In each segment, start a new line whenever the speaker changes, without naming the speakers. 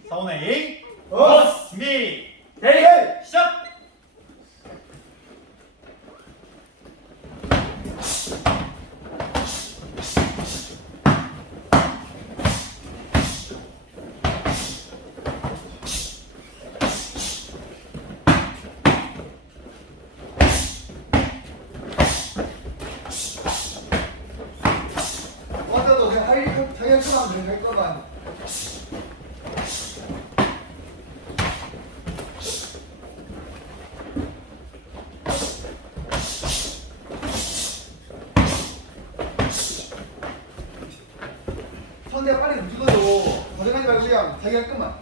4원의 A 준비 시작.
맞아도 그냥 자기가 하면 될 거만. 선대가 빨리 움직여도 고생하지 말고 그냥 자기 할 것만.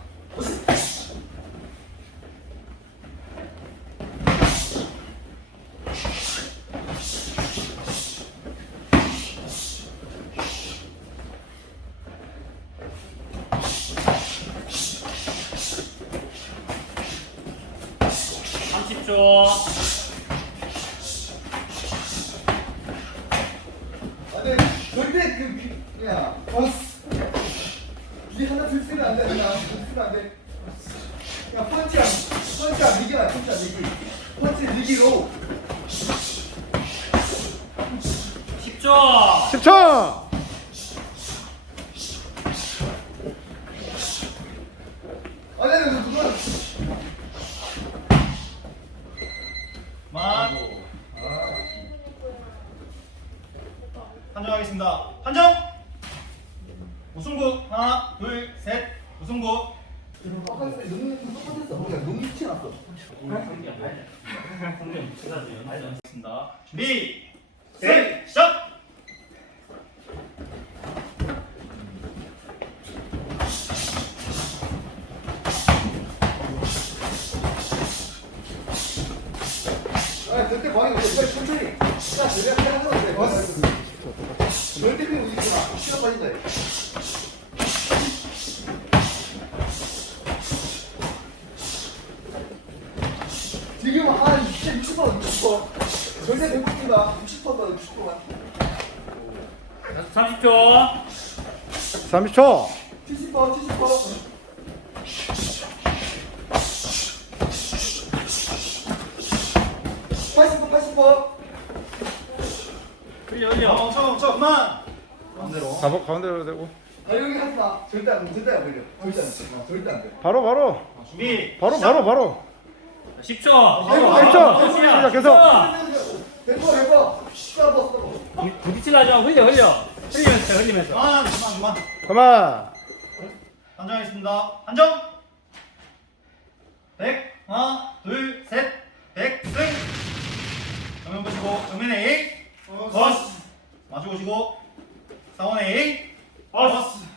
근데 절대 그냥 버스 이 하나 들쓰면 안 돼. 그냥 들쓰면 안 돼. 그냥 펀치 안 미기만 펀치 안 미기. 펀치 미기로
10초.
10초.
아니 누가
만 판정하겠습니다. 판정. 우승국 하나 둘 셋. 우승국.
똑같았어. 그냥 농기 치놨어.
하겠습니다. 준비 시작.
아 절대 거의 빨리 천천히. 자 절대 하는 거 돼. 버스. 절대 그냥 움직이지 마. 시간 빠진다. 지금 한 60% 절대 100%다. 60%다. 60%만.
30초.
30초.
70%. 80%.
흘려. 멈춰 그만. 반대로.
가운데로 되고.
아 여기 하지 마. 절대 안 걸려. 절대 안 돼. 절대 안 돼.
바로.
준비.
바로.
10초.
10초. 시작 계속.
100%. 스톱.
부딪히려지 말고 흘리면서
그만.
그만.
판정하겠습니다. 판정. 100 하나 둘 셋. 100 승. 정면 보시고 정면에 A 버스 마주 보시고 4원의 A 버스